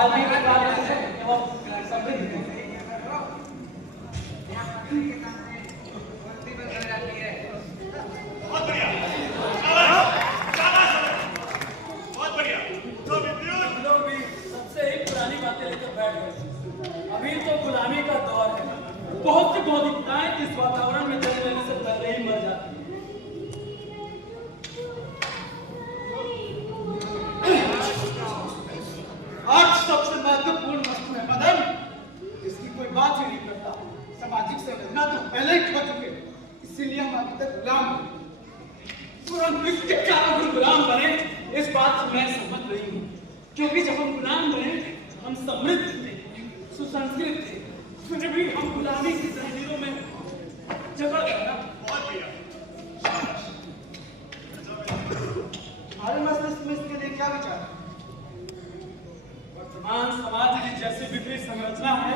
भारतीय परिवार एवं समृद्ध बहुत बढ़िया, बहुत बढ़िया। तो विद्युत लोग भी सबसे ही पुरानी बातें लेकर बैठ गए। अभी तो गुलामी का दौर है। बहुत सी बौद्धिकताएं इस वातावरण में चले रहने से पहले ही मर जाती हैं। आज सबसे महत्वपूर्ण वस्तु है मदन, इसकी कोई बात ही नहीं करता। सामाजिक संरचना तो पहले ही खो चुके, इसीलिए हम अभी तक गुलाम हैं। परंतु इसके कारण हम गुलाम बने, इस बात से मैं सहमत नहीं हूँ। क्योंकि जब हम गुलाम बने, हम समृद्ध थे, सुसंस्कृत थे, फिर भी हम गुलामी की जंजीरों में जकड़ गए ना। बहुत बढ़िया। हमारे मस्तिष्क में इसके लिए क्या विचार है? वर्तमान समाज की जैसी विपरीत संरचना है,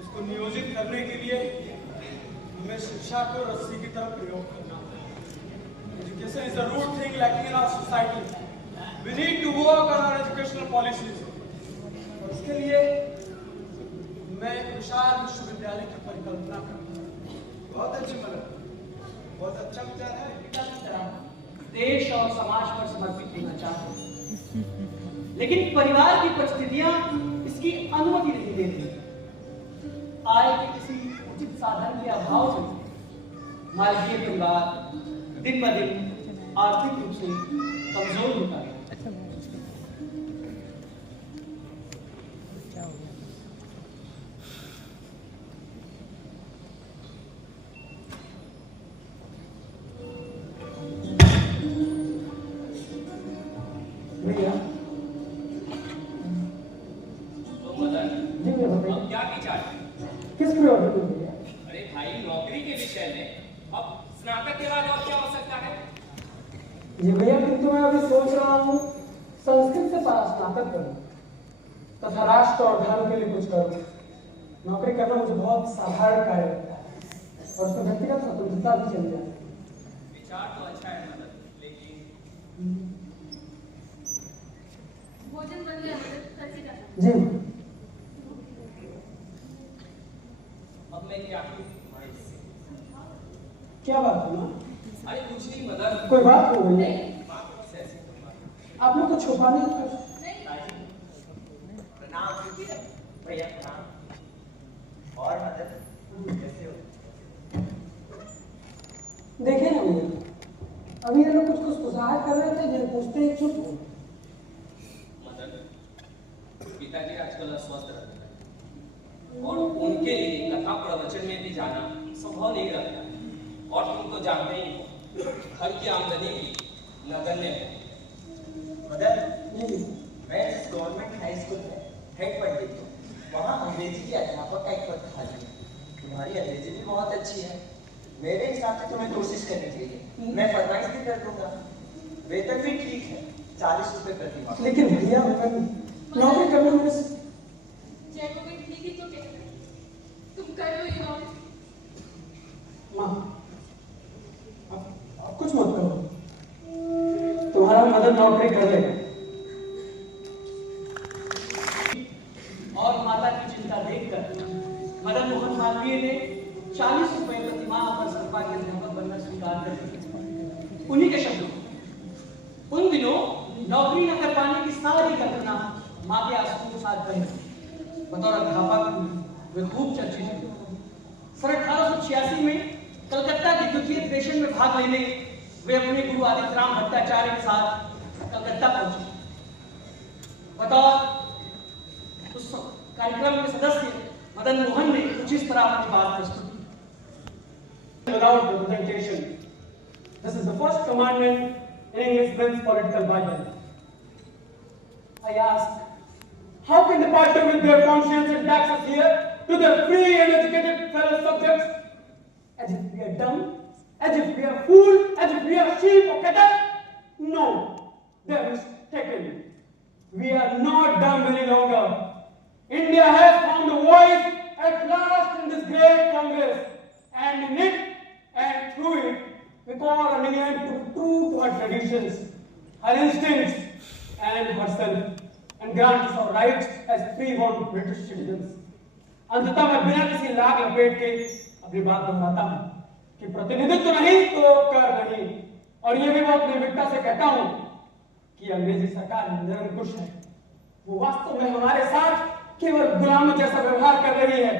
उसको नियोजित करने के लिए हमें शिक्षा को रस्सी की तरफ प्रयोग करना है। Education is the root thing lacking in our society. We need to work on our educational policies. और इसके लिए मैं एक विशाल विश्वविद्यालय की परिकल्पना करता हूँ। बहुत अच्छी मदन, बहुत अच्छा विचार है। पिता की तरह देश और समाज पर समर्पित होना चाहते हैं, लेकिन परिवार की परिस्थितियां इसकी अनुमति नहीं देती। आय के किसी उचित साधन के अभाव से मालवीय परिवार दिन ब दिन आर्थिक रूप से कमजोर होता है। भैया तो मदन, जी भैया बताइए, अब क्या विचार है? किस प्रयोग में भैया? अरे भाई, नौकरी के विषय में अब स्नातक के बाद और क्या हो सकता है? जी भैया, किंतु मैं अभी सोच रहा हूँ संस्कृत से स्नातक करूँ तथा राष्ट्र और धर्म के लिए कुछ करूँ। नौकरी करना मुझे बहुत साधारण कार्य लगता है और उसमें व्यक्तिगत स्वतंत्रता भी चल जाती है। विचार तो अच्छा है मदन, लेकिन भोजन बन गया मदद करके जाना। जी अब मैं क्या करूं तुम्हारे से? क्या बात है माँ? अरे कुछ नहीं मदन, कोई बात हो गई है? बात कुछ ऐसी तो बात। आप लोग को छुपाने का प्रणाम भैया, प्रणाम। और मदद कैसे हो? देखिए ना भैया, अभी ये लोग कुछ फुसफुसाहट कर रहे थे, जिन्हें पूछते ही चुप हो। मदन, पिताजी आजकल अस्वस्थ रहते हैं और उनके लिए कथा प्रवचन में भी जाना संभव नहीं रहता है। और तुम तो जानते ही हो, घर की आमदनी भी नगण्य है। मदन, जी मैं जिस गवर्नमेंट हाई स्कूल में हेड पंडित हूँ, वहाँ अंग्रेजी के अध्यापक का एक पद खाली है। तुम्हारी अंग्रेजी भी बहुत अच्छी है, मेरे हिसाब से तुम्हें कोशिश करनी चाहिए। मैं फरमाइश भी कर दूंगा, वेतन भी ठीक है, 40 रुपए प्रति माह। लेकिन भैया नौकरी करने में जय गोविंद ठीक ही तो कहते हैं, तुम कर लो ये नौकरी। माँ आप कुछ मत करो, तुम्हारा मदद नौकरी कर लेगा। और माता की चिंता देखकर मदन मोहन मालवीय ने 40 रुपए प्रति माह पर सरपा के अध्यापक बनना स्वीकार कर लिया। उन्हीं के शब्दों, उन दिनों नौकरी न कर पाने की सारी घटना माँ के आंसू के साथ बही। बतौर अध्यापक वे खूब चर्चित थे। सन 1886 में कलकत्ता के द्वितीय अधिवेशन में भाग लेने वे अपने गुरु आदित्यराम भट्टाचार्य के साथ कलकत्ता पहुंचे। बतौर उस कार्यक्रम के सदस्य मदन मोहन ने कुछ इस तरह अपनी बात प्रस्तुत की। Without representation, this is the first commandment in Englishman's political Bible. I ask, how can they partner with their conscience and taxes here to their free and educated fellow subjects? As if we are dumb, as if we are fools, as if we are sheep or cattle? No, they are mistaken. We are not dumb any longer. India has found a voice at last in this great Congress, and in it and through it, we call on England to be true to her traditions, her instincts, and herself, and grant us our rights as free-born British citizens. अंततः मैं बिना किसी लाग लपेट के अपनी बात दोहराता हूँ कि प्रतिनिधित्व नहीं तो कर नहीं, और ये भी बहुत निर्भीकता से कहता हूँ कि अंग्रेजी सरकार निरंकुश है। वो वास्तव में हमारे साथ केवल गुलामों जैसा व्यवहार कर रही है।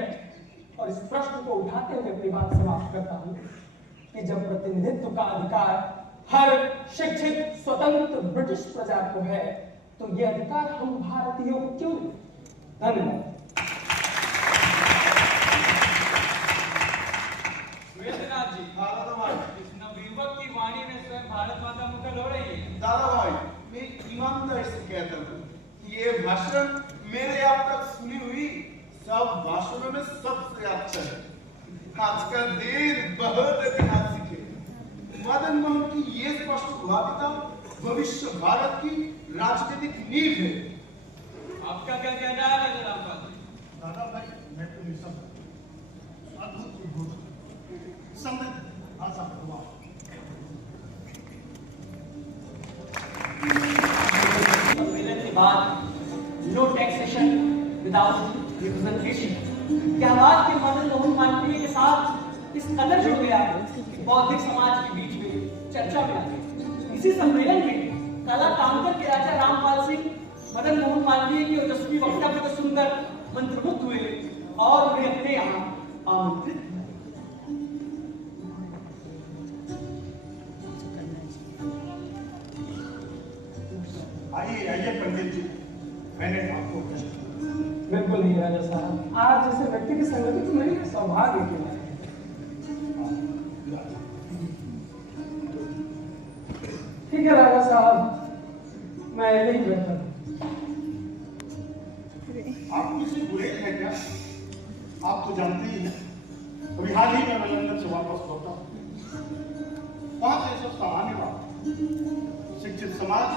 और इस प्रश्न को उठाते हुए अपनी बात समाप्त करता हूँ कि जब प्रतिनिधित्व का अधिकार हर शिक्षित स्वतंत्र ब्रिटिश प्रजा को है, तो ये अधिकार हम भारतीयों को क्यों नहीं? धन्यवाद। वेदनाथ जी, इस नवयुवक की वाणी में स्वयं भारत माता मुखर हो रही है। दादा भाई, मैं ईमानदारी से कहता हूँ कि ये भाषण मेरे अब तक सुनी हुई सब भाषणों में सबसे अच्छा है। आज का दिन बहुत ऐतिहासिक है। मदन मोहन की ये स्पष्ट वादिता भविष्य भारत की राजनीतिक नींव है। आपका क्या कहना है रामपाल जी? दादा भाई, मैं तो निसंदेह अद्भुत समृद्ध आशा हुआ। सम्मेलन के बाद नो टैक्सेशन विदाउट रिप्रेजेंटेशन क्या बात के मदन मोहन मालवीय के साथ इस कदर जुड़ गया कि बौद्धिक समाज के बीच में चर्चा में आ गई। इसी सम्मेलन में कला कांकर के राजा रामपाल सिंह मदन मोहन मालवीय के ओजस्वी वक्तव्य को सुनकर मंत्रमुग्ध हुए और उन्हें अपने यहाँ आमंत्रित। आइए पंडित जी, मैंने आपको बिल्कुल नहीं राजा साहब, आज जैसे व्यक्ति की संगति तो मेरे लिए सौभाग्य की है। ठीक है राजा साहब, मैं यही बेहतर हूँ। आप किसी बुरे हैं क्या? आप तो जानते ही हैं, अभी हाल ही में मैं लंदन से वापस लौटा हूँ। वहां से सब सामान्य बात, शिक्षित समाज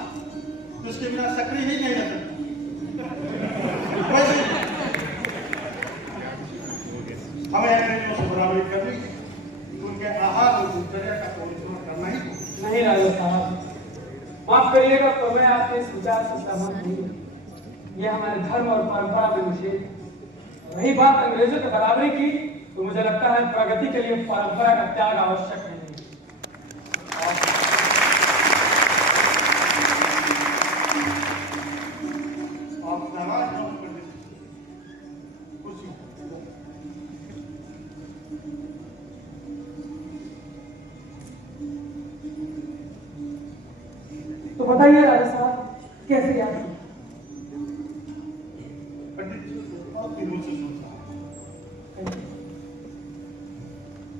जिसके बिना सक्रिय ही नहीं रह सकता। वैसे हमें अंग्रेजों से बराबरी करनी, उनके आहार और दिनचर्या का परिश्रम करना ही। नहीं राजा साहब, माफ करिएगा, तो मैं आपके इस विचार से सहमत नहीं। यह हमारे धर्म और परंपरा में निषेध। रही बात अंग्रेजों की बराबरी की, तो मुझे लगता है प्रगति के लिए परंपरा का त्याग आवश्यक है। तो बताइए राजा साहब, कैसे याद किया? पंडित जी बहुत दिनों से सोच रहा हूं।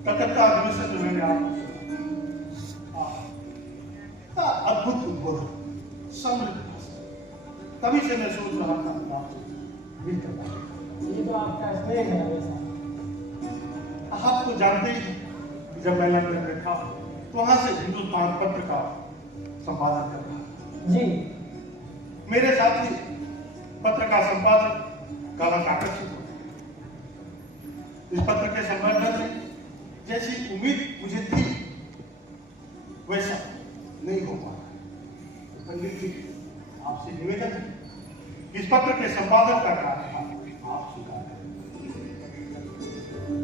कलकत्ता अधिवेशन में मैंने आपको अद्भुत उद्बोधन, समृद्ध, तभी से मैं सोच रहा था ये तो आपका स्नेह है राजा साहब। आप तो जानते ही हैं, जब मैं लंदन में था तो वहां से हिंदुस्तान पत्र का संपादन कर रहा। जी, मेरे साथी पत्र का संपादक कालक आकर्षित हो। इस पत्र के संवर्धन से जैसी उम्मीद मुझे थी वैसा नहीं हो पा रहा। पंडित जी, आपसे निवेदन है, इस पत्र के संपादक का कार्य आप स्वीकार करें।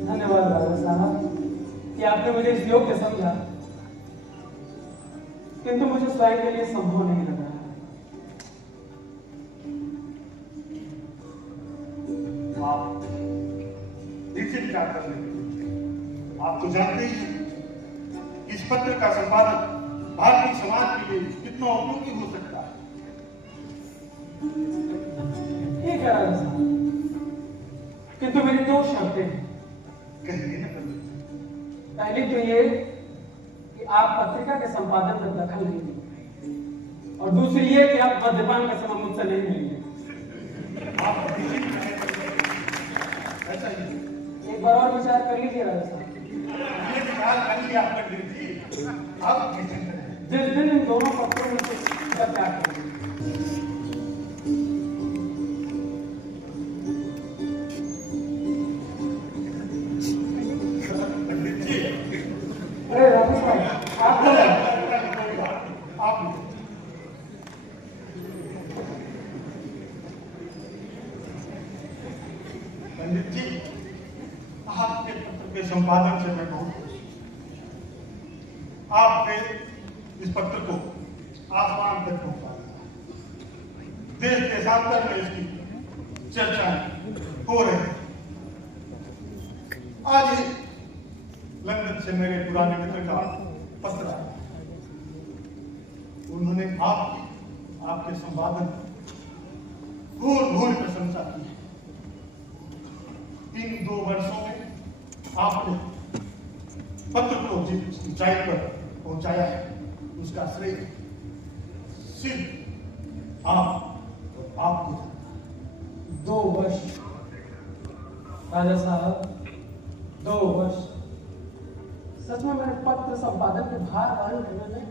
धन्यवाद राजा साहब कि आपने मुझे इस योग्य समझा, किंतु मुझे स्वयं के लिए संभव नहीं लग रहा है। आप ठीक से विचार कर लेंगे। आप तो जानते ही हैं, इस पत्र का संपादन भारतीय समाज के लिए कितना उपयोगी हो सकता है। ठीक है राजा साहब, किंतु मेरी दो शर्तें हैं। कहिए ना पंडित। पहली तो ये कि आप पत्रिका के संपादन में दखल नहीं देंगे, और दूसरी ये कि आप मद्यपान का समय मुझसे नहीं मिलेंगे। आप निश्चित रहें, ऐसा ही एक बार और विचार कर लीजिए राजा साहब। ये विचार कर लिया पंडित जी, आप निश्चित रहें। जिस दिन इन दोनों पत्रों में से क्या करेंगे। अरे राजा साहब, आप मैं बहुत खुश हूं। आपने इस पत्र को आसमान तक पहुंचा दिया। देश देशांतर में इसकी चर्चाएं हो रही हैं। आज ही लंदन से मेरे पुराने मित्र का पत्र आया। उन्होंने आपके संवादन भूल प्रशंसा की है। इन 2 वर्षों में आपने पत्र को जिस ऊंचाई पर पहुंचाया है उसका श्रेय सिर्फ आपको। 2 वर्ष राजा साहब, 2 वर्ष। सच में मैंने पत्र संपादन के भार वहन करने में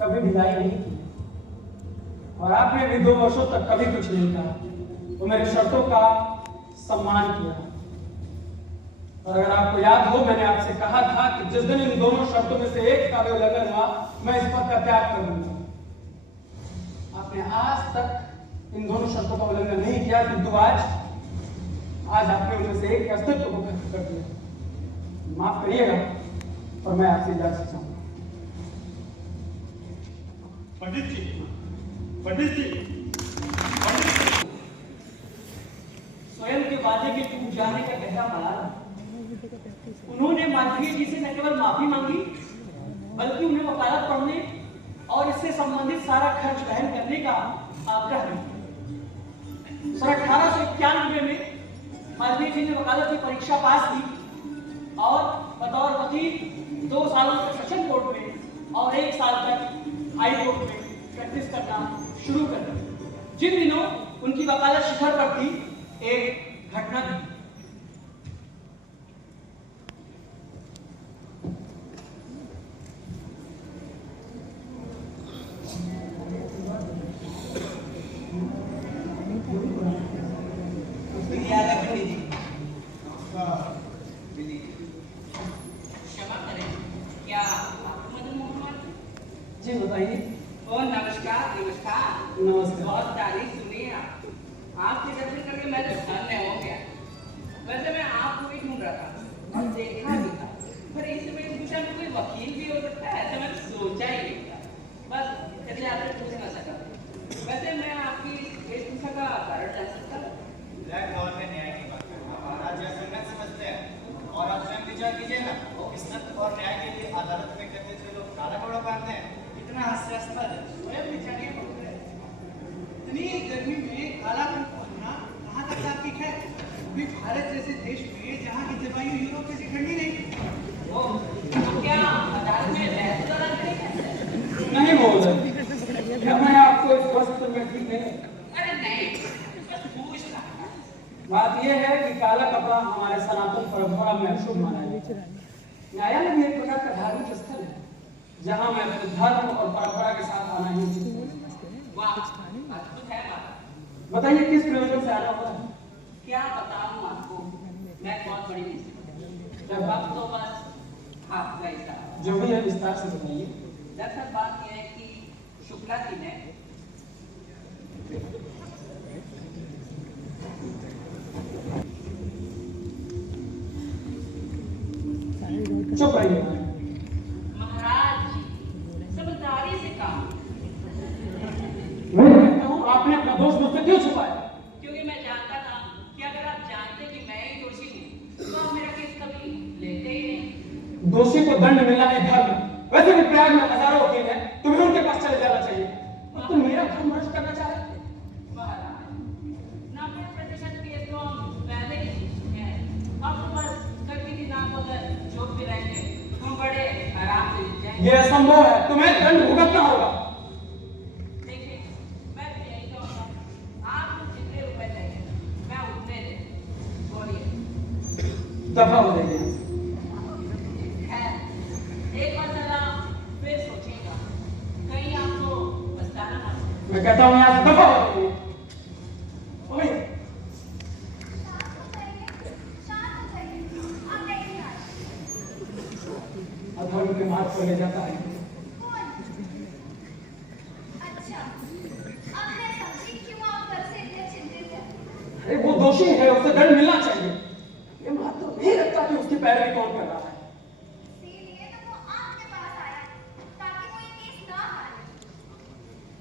कभी ढिलाई नहीं की, और आपने भी 2 वर्षों तक कभी कुछ नहीं कहा। वो मेरी शर्तों का सम्मान किया। और अगर आपको याद हो, मैंने आपसे कहा था कि जिस दिन इन दोनों शर्तों में से एक का भी उल्लंघन हुआ, मैं इस पद का त्याग कर दूंगा। आपने आज तक इन दोनों शर्तों का उल्लंघन नहीं किया, किंतु आज आपने उनमें से एक के अस्तित्व को खत्म कर दिया। माफ करिएगा, और मैं आपसे इजाजत चाहूंगा। पंडित जी, स्वयं के वादे के टूट जाने का गहरा मलाल। उन्होंने माधवी जी से न केवल माफी मांगी, बल्कि उन्हें वकालत पढ़ने और इससे संबंधित सारा खर्च वहन करने का आग्रह भी। 1891 में माधवी जी ने वकालत की परीक्षा पास की और बतौर वकील 2 सालों तक सेशन कोर्ट में और 1 साल तक हाई कोर्ट में प्रैक्टिस करना शुरू कर दी। जिन दिनों उनकी वकालत शिखर पर थी, एक घटना थी। क्षमा करें, क्या आप मदन मोहन? जी बताइए। ओ नमस्कार। नमस्कार। बहुत तारीफ सुनी है आपके दर्शन करके मैं तो धन्य हो गया। वैसे मैं आपको ही ढूंढ रहा था और देखा भी था, पर इस समय इस विषय में कोई वकील भी हो सकता है ऐसा मैंने सोचा ही नहीं था। बस इसलिए आपसे पूछ ना सका। वैसे मैं आपकी वेशभूषा का कारण जान सकता हूँ? ब्लैक लॉ में न्याय की बात करना हमारा जैसा संगत समझते हैं, और आप स्वयं विचार कीजिए ना, इस सत्य और न्याय के लिए अदालत में करते हुए लोग काला कपड़ा पहनते हैं, इतना हास्यास्पद है। स्वयं विचारिए महोदय, इतनी गर्मी में काला रंग पहनना कहाँ तक तार्किक है? अभी भारत जैसे देश में जहाँ की जलवायु यूरोप जैसी ठंडी नहीं। वो तो क्या अदालत में बहस दौरान करेंगे? नहीं महोदय, क्या मैं आपको इस वस्त्र में ठीक नहीं? अरे नहीं, बस पूछ रहा था। बात यह है कि काला कपड़ा हमारे सनातन परंपरा में शुभ माना जाता है। न्यायालय भी एक प्रकार का धार्मिक स्थल है, जहाँ मैं अपने धर्म और परंपरा के साथ आना ही उचित समझता वाह, अद्भुत है बात। हूं। बताइए किस प्रयोजन से आना हुआ है? क्या बताऊं आपको, मैं बहुत बड़ी मुसीबत। क्या बात? अब तो बस आपका ही साथ। जो भी है विस्तार से बताइए। दरअसल बात यह है कि शुक्ला जी ने चुप रहिए। महाराज जी समझदारी से कहा, मैं कहता हूँ आपने अपना दोष मुझसे क्यों छुपाया? क्योंकि मैं जानता था कि अगर आप जानते कि मैं ही दोषी हूँ तो आप मेरा केस कभी लेते ही नहीं। दोषी को दंड मिलना है धर्म। वैसे भी प्रयाग में हजारों वकील हैं, तुम्हें उनके पास चले जाना चाहिए। और तुम मेरा धर्म भ्रष्ट करना चाह रहे थे? महाराज 90% केस तो हम पहले ही जीत चुके हैं। अब तो बस गलती की नाम पर जो भी रहेंगे हम बड़े आराम से जीत जाएंगे। ये असंभव है, तुम्हें दंड भुगतना होगा। देखिए, मैं भी यही कहूँगा, आपको जितने रुपए चाहिए मैं उतने दे। बोलिए। दफा हो जाएगी। है, एक बार जरा फिर सोचिएगा, कहीं आपको पछताना ना पड़े। मैं कहता हूँ यहाँ से दफा हो जाइए। ओए, अधर्म के मार्ग पर ले जाता है। अरे वो दोषी है, उसे दंड मिलना चाहिए। ये मात्र नहीं रखता कि उसकी पैरवी कौन कर रहा है।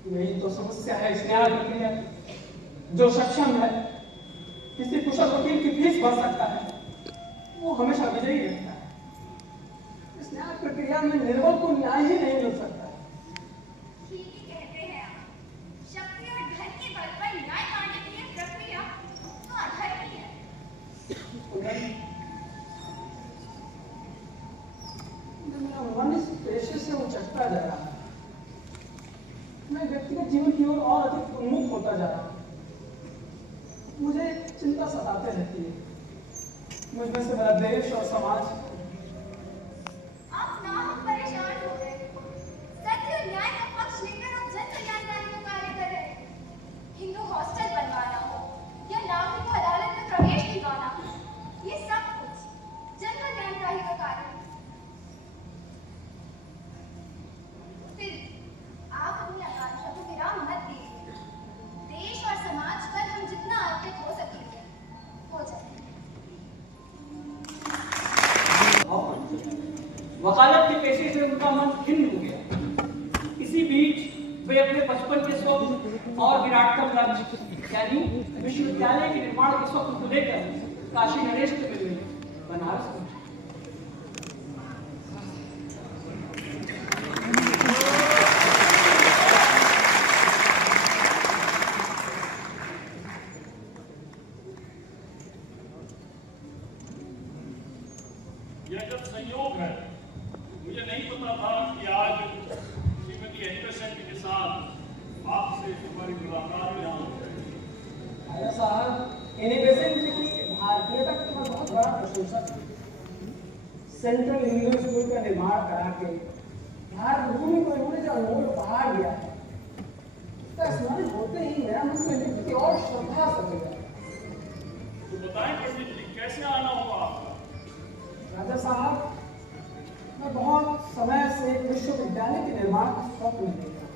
यही तो समस्या है इस न्याय प्रक्रिया। जो सक्षम है, किसी कुशल वकील की फीस भर सकता है, वो हमेशा विजयी रहता है। इस न्याय प्रक्रिया में निर्बल को न्याय ही नहीं मिल सकता। ठीक ही कहते हैं आप। शक्ति और धन के बल पर न्याय पाने की ये प्रक्रिया तो अधर्मी है। मेरा मन इस पेशे से उचटता जा रहा है। मैं व्यक्तिगत जीवन की ओर और अधिक उन्मुख होता जा रहा हूँ। मुझे चिंता सताते रहती है, मुझमें से मेरा देश और समाज। आप ना हम परेशान हो रहे हैं। सत्य और न्याय का पक्ष लेकर आप जन कल्याणकारी का कार्य कर रहे हैं। हिंदू हॉस्टल बनवाना हो या नागरिक को अदालत में प्रवेश दिलवाना हो, ये सब कुछ जन कल्याणकारी का कार्य है। फिर आप अपनी आकांक्षा को विराम मत दीजिए। देश और समाज पर हम जितना अर्पित हो सकेंगे हो जाए। वकालत के पेशे से उनका मन खिन्न हो गया। इसी बीच वे अपने बचपन के स्वप्न और विराटतम लक्ष्य यानी विश्वविद्यालय के निर्माण के स्वप्न को लेकर काशी नरेश के मिले बनारस पहुंचे। यह जब संयोग है, मुझे नहीं पता था कि आज श्रीमती एनिवर्सेंट के साथ आपसे हमारी मुलाकात यहाँ हो जाएगी। साहब एनिवर्सेंट की भारतीयता की मैं बहुत बड़ा प्रशंसक हूँ। सेंट्रल इंग्लिश स्कूल का निर्माण करा के भारत भूमि को इन्होंने जो अनमोल उपहार दिया है, उसका स्मरण होते ही मेरा मन को इनके प्रति और श्रद्धा सजेगा। तो बताएं पंडित जी, कैसे आना हुआ आपका? राजा साहब, मैं बहुत समय से एक विश्वविद्यालय के निर्माण का स्वप्न देख रहा हूँ।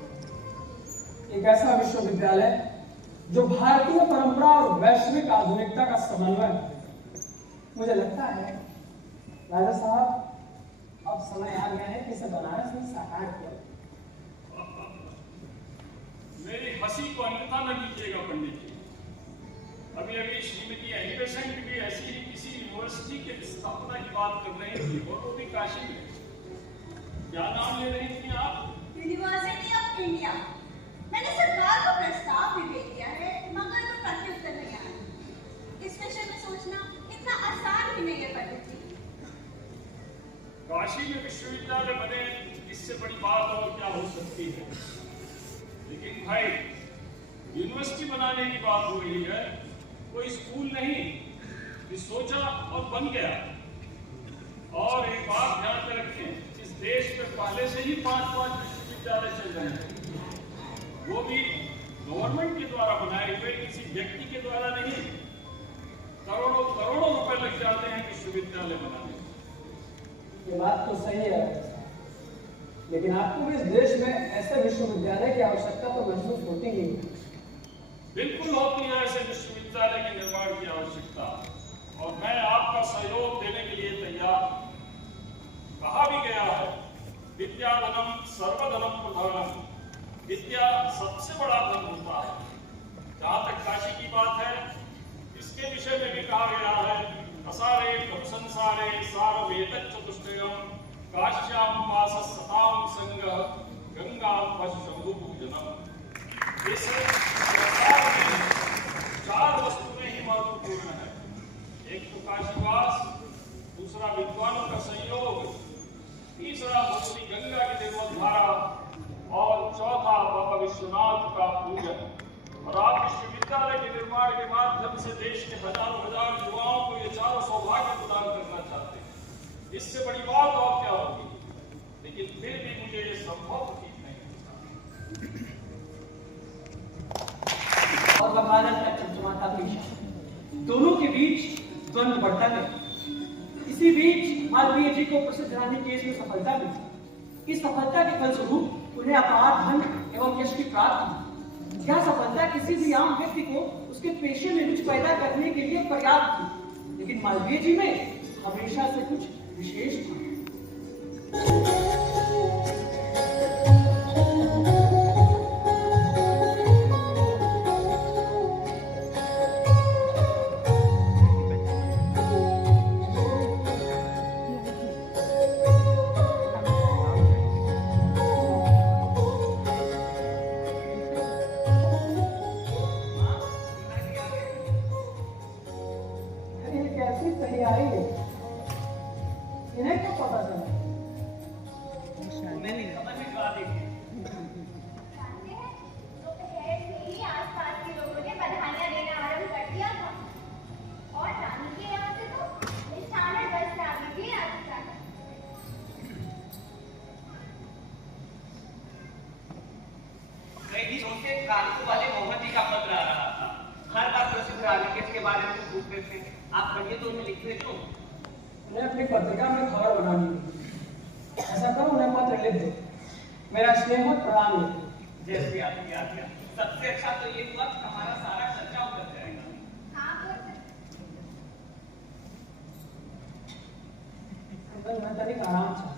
एक ऐसा विश्वविद्यालय जो भारतीय परंपरा और वैश्विक आधुनिकता का समन्वय है। मुझे लगता है राजा साहब, अब समय आ गया है कि इसे बनारस में साकार किया। मेरी हंसी को अन्यथा न कीजिएगा पंडित जी। अभी अभी श्रीमती एनिवर्सेंट भी ऐसी ही किसी यूनिवर्सिटी के स्थापना की बात कर रही थी, और वो भी काशी में। क्या नाम ले रही थी आप? University of India. मैंने सरकार को प्रस्ताव भी भेज दिया है, मगर कोई प्रत्युत्तर नहीं आया। इस विषय में सोचना इतना आसान भी नहीं है पंडित जी। काशी में विश्वविद्यालय बने, इससे बड़ी बात और क्या हो सकती है। लेकिन भाई, यूनिवर्सिटी बनाने की बात हो रही है, कोई स्कूल नहीं कि सोचा और बन गया। और एक बात ध्यान में रखें, इस देश में पहले से ही 5-5 विश्वविद्यालय चल रहे हैं, वो भी गवर्नमेंट के द्वारा बनाए हुए, किसी व्यक्ति के द्वारा नहीं। करोड़ों करोड़ों रुपए लग जाते हैं विश्वविद्यालय बनाने में। ये बात तो सही है, लेकिन आपको भी इस देश में ऐसे विश्वविद्यालय की आवश्यकता तो महसूस होती ही है। बिल्कुल होती है ऐसे विश्वविद्यालय के निर्माण की आवश्यकता, और मैं आपका सहयोग देने के लिए तैयार। कहा भी गया है, विद्याधनम सर्वधनम प्रधानम। विद्या सबसे बड़ा धन होता है। जहाँ तक काशी की बात है, इसके विषय में भी कहा गया है, असारे प्रभु संसारे सार वेद चतुष्टयम काश्याम मास सताम संग गंगा शंभु पूजनम। इस संसार में 4 वस्तुएं ही महत्वपूर्ण है। एक तो काशीवास, दूसरा विद्वानों का संयोग, तीसरा भगवती गंगा की निर्मल धारा, और चौथा बाबा विश्वनाथ का पूजन। और आप विश्वविद्यालय के निर्माण के माध्यम से देश के हजारों हजार युवाओं को ये चारों सौभाग्य प्रदान करना चाहते हैं। इससे बड़ी बात और क्या होगी। लेकिन फिर भी मुझे ये संभव प्रतीत नहीं होता। और वकालत का चमचमाता पेशा, दोनों के बीच द्वंद्व बढ़ता गया। इसी बीच मालवीय जी को प्रसिद्ध रानी केस में सफलता मिली। इस सफलता के फलस्वरूप उन्हें अपार धन एवं यश की प्राप्ति हुई। यह सफलता किसी भी आम व्यक्ति को उसके पेशे में रुचि पैदा करने के लिए पर्याप्त थी, लेकिन मालवीय जी में हमेशा से कुछ विशेष था। पीछे कानपुर वाले मोहम्मद जी का पत्र आ रहा था। हर बार प्रसिद्ध राजनीति के बारे में पूछते थे। आप पढ़िए तो उन्हें लिख दो। उन्हें अपनी पत्रिका में खबर बनानी है। ऐसा करो, उन्हें पत्र लिख दो। मेरा स्नेह प्रणाम लिख दो। जैसे आपकी आज्ञा। सबसे अच्छा तो ये हुआ कि हमारा सारा खर्चा उतर जाएगा। मैं तनिक आराम चाहता।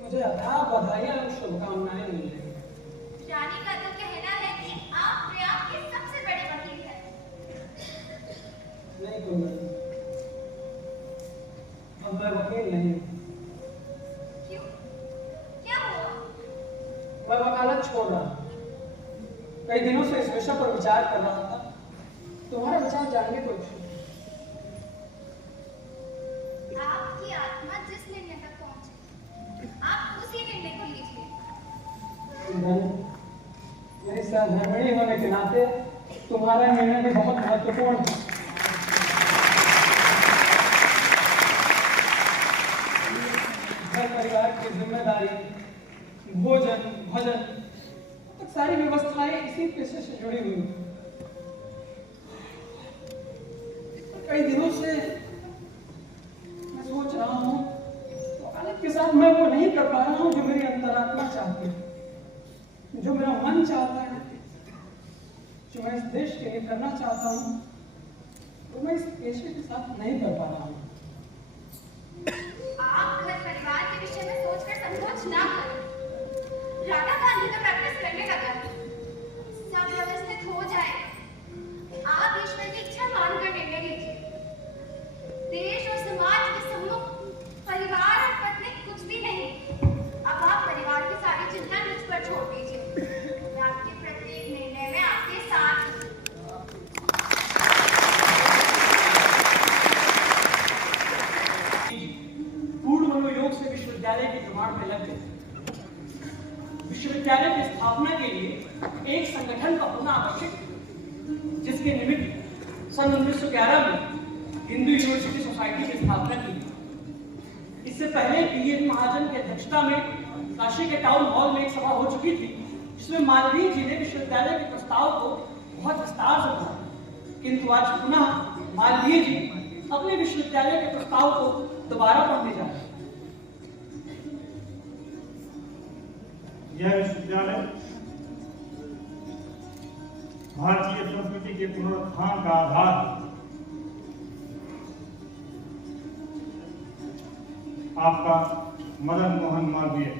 मुझे अथाह बधाइयां और शुभकामनाएं मिल रही हैं। रानी का तो कहना है कि आप प्रयाग के सबसे बड़े वकील हैं। नहीं कुंदन, अब मैं वकील नहीं हूँ। क्यों? क्या हुआ? मैं वकालत छोड़ रहा हूँ। कई दिनों से इस विषय पर विचार कर रहा था। तुम्हारा विचार जानने को इच्छुक हूँ। आपकी आत्मा जिस निर्णय तक पहुंचे, आप उसी निर्णय को लीजिए। मेरी सहधर्मिणी होने के नाते तुम्हारा निर्णय भी बहुत महत्वपूर्ण है। घर परिवार की जिम्मेदारी, भोजन, भजन तक सारी व्यवस्थाएं इसी पेशे से जुड़ी हुई हैं। कई दिनों से मैं सोच रहा हूँ, वकालत के साथ मैं वो नहीं कर पा रहा हूँ जो मेरी अंतरात्मा चाहती है, जो मेरा मन चाहता है, जो मैं इस देश के लिए करना चाहता हूँ, वो मैं इस पेशे के साथ नहीं कर पा रहा हूँ। आप घर परिवार के विषय में सोचकर संकोच ना करें। राधा गांधी का प्रैक्टिस करने लगा। सब व्यवस्थित हो जाए। आप ईश्वर की इच्छा मानकर निर्णय लीजिए। देश और समाज के सम्मुख परिवार और पत्नी कुछ भी नहीं। अब आप परिवार की सारी चिंता मुझ पर छोड़ दीजिए। मैं आपके प्रत्येक निर्णय में आपके साथ हूं। पूर्ण मनोयोग से विश्वविद्यालय के निर्माण में लग गए। विश्वविद्यालय की स्थापना के लिए एक संगठन का होना आवश्यक है, जिसके निमित्त सन 1911 में हिंदू यूनिवर्सिटी सोसाइटी की स्थापना की गई। इससे पहले पीएन महाजन की अध्यक्षता में काशी के टाउन हॉल में एक सभा हो चुकी थी, जिसमें मालवीय जी ने विश्वविद्यालय के प्रस्ताव को बहुत विस्तार से पढ़ा। किंतु आज पुनः मालवीय जी अपने विश्वविद्यालय के प्रस्ताव को दोबारा पढ़ने जा रहे हैं। यह विश्वविद्यालय भारतीय संस्कृति के पुनरुत्थान का आधार है। आपका मदन मोहन मालवीय।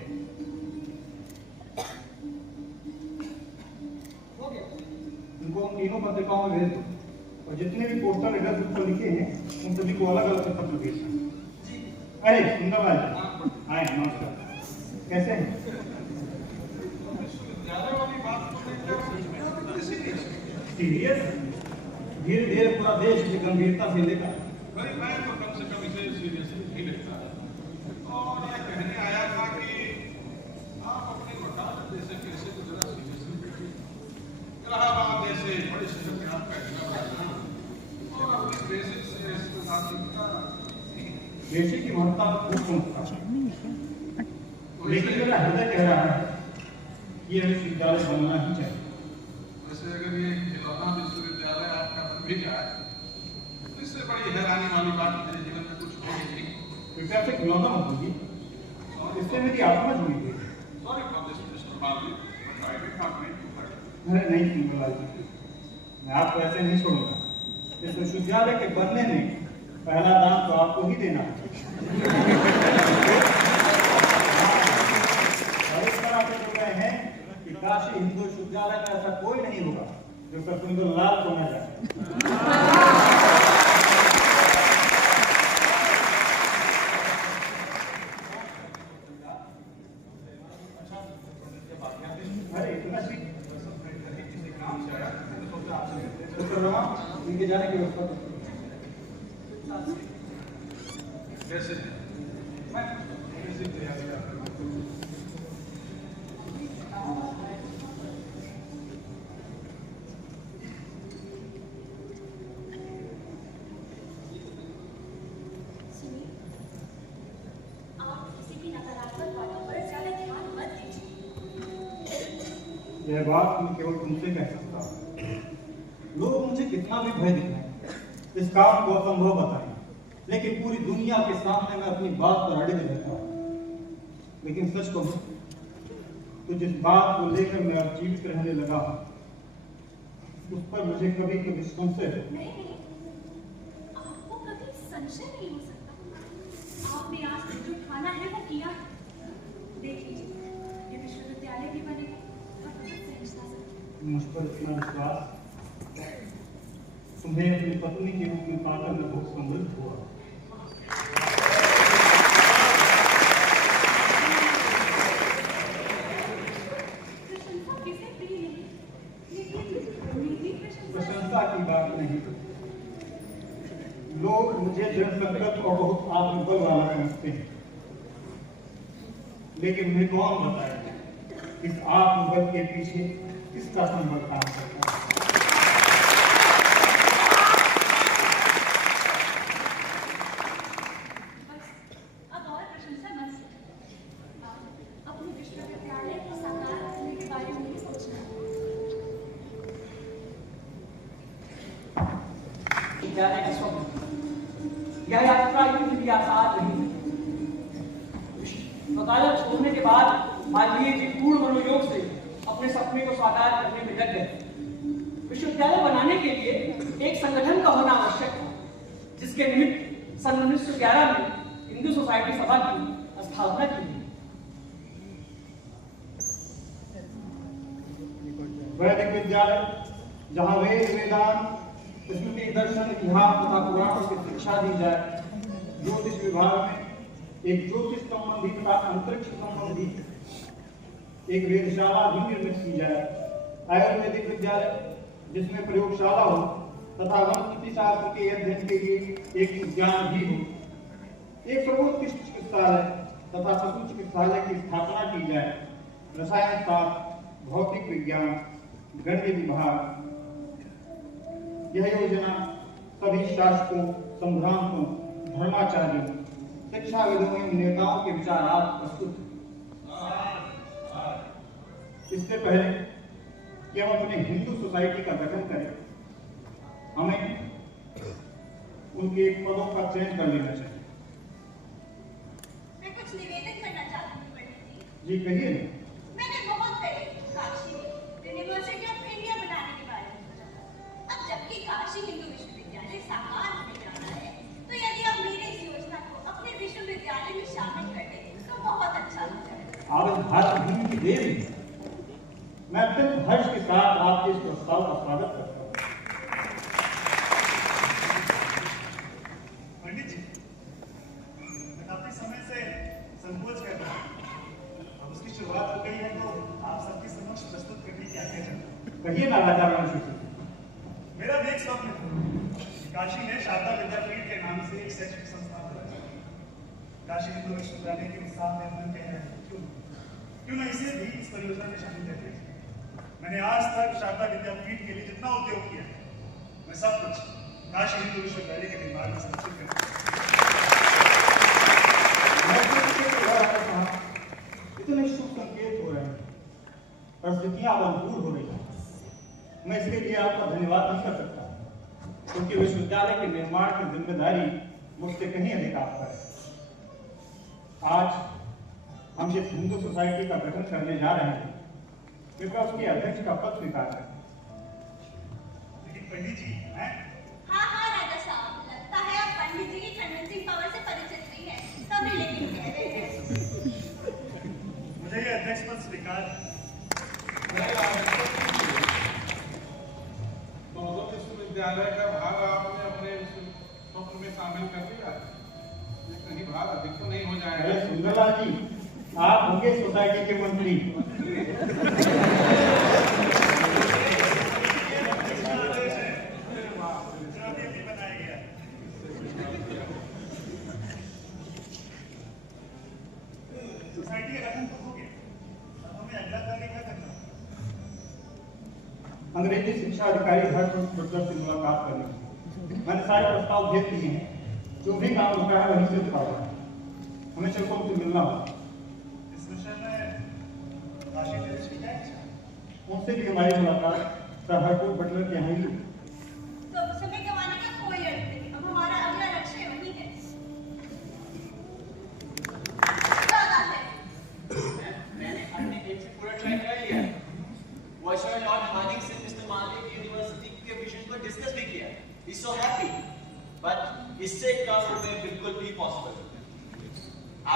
उनको हम तीनों पत्रिकाओं में भेज दो, और जितने भी पोस्टल एड्रेस उस पर लिखे हैं उन सभी को अलग अलग पत्र भेजना। अरे सुंदर भाई, आए नमस्कार, कैसे हैं? सीरियस? धीरे धीरे पूरा देश इसे गंभीरता से लेगा। भाई मैं तो कम से कम इसे सीरियसली नहीं लेता, और ये कहने आया था कि आप अपने वकालत जैसे कैसे को जरा सीरियसली लीजिए। इलाहाबाद जैसे बड़े शहर में आपका इतना और अपनी बेसिक से इसके साथ बेसिक की महत्ता खूब समझता है, लेकिन मेरा हृदय कह रहा है कि यह विश्वविद्यालय बनना ही चाहिए। वैसे अगर ये खिलौना विश्वविद्यालय आपका बन भी जाए, इससे बड़ी हैरानी वाली बात मेरे जीवन में कुछ होगी नहीं। कृपया से खिलौना मत होगी, इससे मेरी आत्मा जुड़ी हुई है। Sorry for this mister Malvi, but I did not mean to hurt. अरे नहीं सुंदरलाल जी, मैं आपको ऐसे नहीं छोड़ूंगा। इस विश्वविद्यालय के बनने में पहला दान तो आपको ही देना है। और इस तरह से जो गए हैं कि काशी हिंदू विश्वविद्यालय में ऐसा कोई नहीं होगा जो सुंदरलाल को न जाए। अरे इतना सी इनके जाने की व्यवस्था कैसे यह बात मैं केवल तुमसे कह सकता हूँ। लोग मुझे कितना भी भय दिखाएं, इस काम को असंभव बताएं, लेकिन पूरी दुनिया के सामने मैं अपनी बात पर अड़े रहता हूँ। लेकिन सच कहूं तो जिस बात को लेकर मैं अब जीवित रहने लगा हूँ, उस पर मुझे कभी कभी संशय है। नहीं, आपको कभी संशय नहीं हो सकता। आपने आज तक जो ठाना है वो किया है। देख लीजिए, ये विश्वविद्यालय भी बनेगा और बहुत सहजता से। मुझ पर इतना विश्वास, तुम्हें अपनी पत्नी के रूप में पाकर मैं बहुत समृद्ध हुआ। प्रशंसा की बात नहीं, लोग मुझे जन संकट और बहुत आत्मबल वाला समझते हैं, लेकिन मुझे कौन बताए इस आत्मबल के पीछे किसका संबल काम करता है। अब और प्रशंसा मत कीजिए। अपने विश्वविद्यालय को साकार करने के बारे में ही सोचना है। विद्यालय का स्वप्न, यह यात्रा यूं भी आसान नहीं है। वकालत छोड़ने के बाद मालवीय जी पूर्ण मनोयोग से अपने सपने को साकार करने में लग गए। विश्वविद्यालय बनाने के लिए एक संगठन का होना आवश्यक था, जिसके निमित्त सन 1911 में हिंदू सोसाइटी सभा की स्थापना की गई। वैदिक विद्यालय, जहाँ वेद वेदांत स्मृति दर्शन इतिहास तथा पुराणों की शिक्षा दी जाए। ज्योतिष विभाग में एक ज्योतिष संबंधी तथा अंतरिक्ष संबंधी एक वेधशाला भी निर्मित की जाए। आयुर्वेदिक विद्यालय, जिसमें प्रयोगशाला हो तथा वनस्पति शास्त्र के अध्ययन के लिए एक उद्यान भी हो। एक सर्वोत्कृष्ट चिकित्सालय तथा पशु चिकित्सालय की स्थापना की जाए। रसायन शास्त्र, भौतिक विज्ञान, गणित विभाग। यह योजना सभी शासकों, संभ्रांतों, धर्माचार्यों, शिक्षाविदों एवं नेताओं के विचारार्थ प्रस्तुत है। इससे पहले कि हम अपने हिंदू सोसाइटी का गठन करें, हमें उनके पदों का चयन कर लेना चाहिए। मैं कुछ निवेदन करना चाहती हूँ पंडित जी। जी कहिए ना। मैंने बहुत पहले काशी में यूनिवर्सिटी ऑफ इंडिया बनाने के बारे में सोचा था। अब जबकि काशी हिंदू विश्वविद्यालय साकार होने जा रहा है, तो यदि आप मेरी इस योजना को अपने विश्वविद्यालय में शामिल कर दें तो बहुत अच्छा हो जाएगा। आप इस भारत भूमि की देवी, मैं अत्यंत हर्ष के साथ आपके इस प्रस्ताव का स्वागत करता हूँ। पंडित जी, मैं काफी समय से संकोच कर रहा हूँ। अब उसकी शुरुआत हो गई है, तो आप सबके समक्ष प्रस्तुत करने की आज्ञा चाहता हूँ। कहिए ना राजा वंशी जी। मेरा भी एक स्वप्न है। काशी में शारदा विद्यापीठ के नाम से एक शैक्षणिक संस्थान बनाया। काशी हिंदू विश्वविद्यालय के उत्साह में मन कह रहे हैं, क्यों न इसे भी इस परियोजना में शामिल कर दिया। मैंने आज तक शारदा विद्यापीठ के लिए जितना उद्योग किया है, मैं सब कुछ काशी हिंदू विश्वविद्यालय के निर्माण में समर्पित करता हूँ। इतने शुभ संकेत हो रहे हैं, परिस्थितियां अनुकूल हो रही हैं। मैं इसके लिए आपका धन्यवाद नहीं कर सकता, क्योंकि विश्वविद्यालय के निर्माण की जिम्मेदारी मुझसे कहीं अधिक आपका है। आज हम जिस हिंदू सोसाइटी का गठन करने जा रहे हैं, कृपया उसके अध्यक्ष का पद स्वीकार करें। लेकिन पंडित जी, मैं हाँ राजा साहब, लगता है आप पंडित जी की कन्विंसिंग पावर से परिचित नहीं है, तभी लेकिन कह रहे हैं। मुझे ये अध्यक्ष पद स्वीकार। तो विश्वविद्यालय का भाग आपने अपने स्वप्न में शामिल कर लिया, ये कहीं भाग अधिक तो नहीं हो जाएगा? अरे सुंदरलाल जी, आप होंगे सोसाइटी के मंत्री। सोसाइटी का गठन तो हो गया, अब हमें अगला कार्य क्या करना है? अंग्रेजी शिक्षा अधिकारी हर्षवर्धन से मुलाकात करनी। मैंने सारे प्रस्ताव भेज दिए हैं, जो भी काम होता है वहीं से दिखाऊंगा। हमें चलकर उनसे मिलना होगा। इस विषय में काशी नरेश की क्या इच्छा है? उनसे भी हमारी मुलाकात सर हरकोट बटलर के यहाँ ही हुई। तो समय गंवाने का कोई अर्थ नहीं। अब हमारा अगला लक्ष्य वही है। ज़्यादा है। मैंने अपने एम से पूरा ट्राई कर लिया। वाइसरॉय लॉर्ड हार्डिंग से मिस्टर मालवीय की यूनिवर्सिटी के विजन पर डिस्कस भी किया। He is so happy. But इससे कम रुपए बिल्कुल भी पॉसिबल नहीं।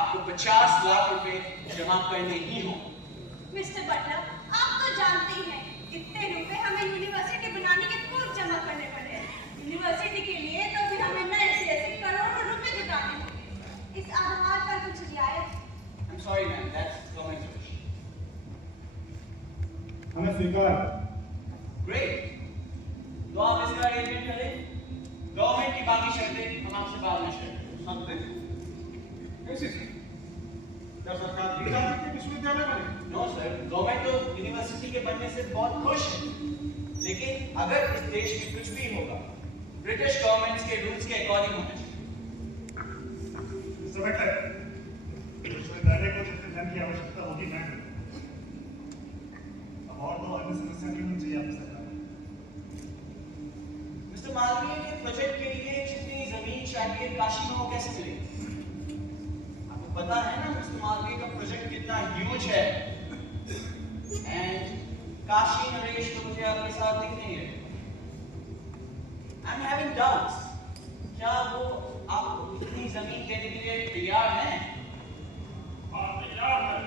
आपको 50 लाख रुपए जमा करने ही हो। मिस्टर बटलर, आप तो जानते ही हैं, इतने रुपए हमें यूनिवर्सिटी बनाने के पूर्व जमा करने पड़े। यूनिवर्सिटी के लिए तो फिर हमें नए सिरे से करोड़ों रुपए जुटाने होंगे। इस आधार पर कुछ रियायत। I'm sorry ma'am, that's government's wish. हमें स्वीकार। Great. तो आप इसका अरेंजमेंट करें। गवर्नमेंट की बाकी शर्तें हम आपसे बाद में शेयर करेंगे। समझे? कैसे सर? क्या सरकार भी चाहती है विश्वविद्यालय बने? नो सर, गवर्नमेंट तो यूनिवर्सिटी के बनने से बहुत खुश है। लेकिन अगर इस देश में कुछ भी होगा, ब्रिटिश गवर्नमेंट के रूल्स के अकॉर्डिंग होना चाहिए। मिस्टर बटलर, विश्वविद्यालय को जितने धन की आवश्यकता होगी मैं दूंगा। अब और तो अन्य समस्या नहीं होनी चाहिए आपकी सरकार। मिस्टर मालवीय के प्रोजेक्ट के लिए जितनी जमीन चाहिए काशी में वो कैसे मिलेगी? आपको पता है ना मिस्टर मालवीय का प्रोजेक्ट कितना ह्यूज है। एंड काशी नरेश तो मुझे आपके साथ दिख नहीं रहे। I'm having doubts. क्या वो आपको इतनी जमीन देने के लिए तैयार हैं? हाँ, तैयार है।